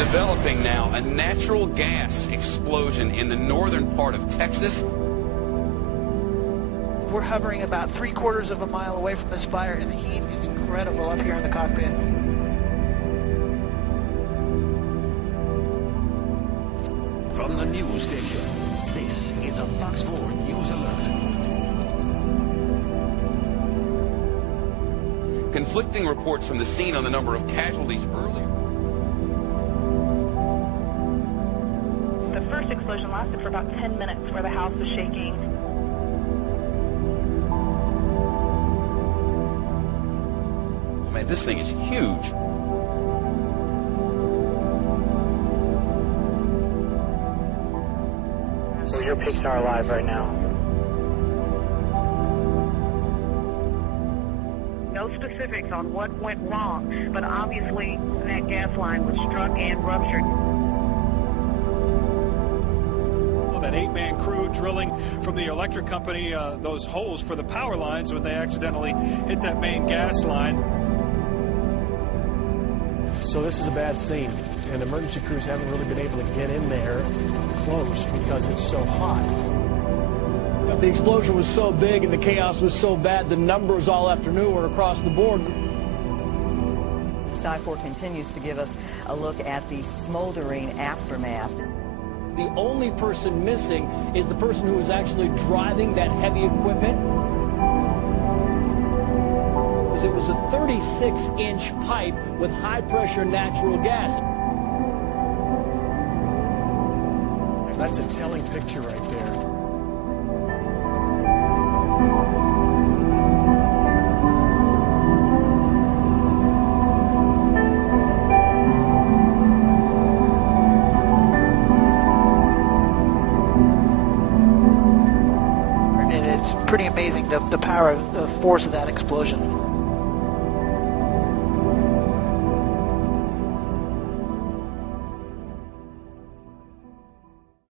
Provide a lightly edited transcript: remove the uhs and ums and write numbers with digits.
developing now a natural gas explosion in the northern part of Texas. We're hovering about 3/4 of a mile away from this fire, and the heat is incredible up here in the cockpit. From the news station, this is a Fox 4 News Alert. Conflicting reports from the scene on the number of casualties earlier. The first explosion lasted for about 10 minutes where the house was shaking. Man, this thing is huge. So your pigs are alive right now. No specifics on what went wrong, but obviously that gas line was struck and ruptured. That 8-man crew drilling from the electric company those holes for the power lines when they accidentally hit that main gas line. So this is a bad scene, and emergency crews haven't really been able to get in there close because it's so hot. The explosion was so big and the chaos was so bad, the numbers all afternoon were across the board. Sky 4 continues to give us a look at the smoldering aftermath. The only person missing is the person who was actually driving that heavy equipment. It was a 36-inch pipe with high-pressure natural gas. That's a telling picture right there. And it's pretty amazing the power, the force of that explosion.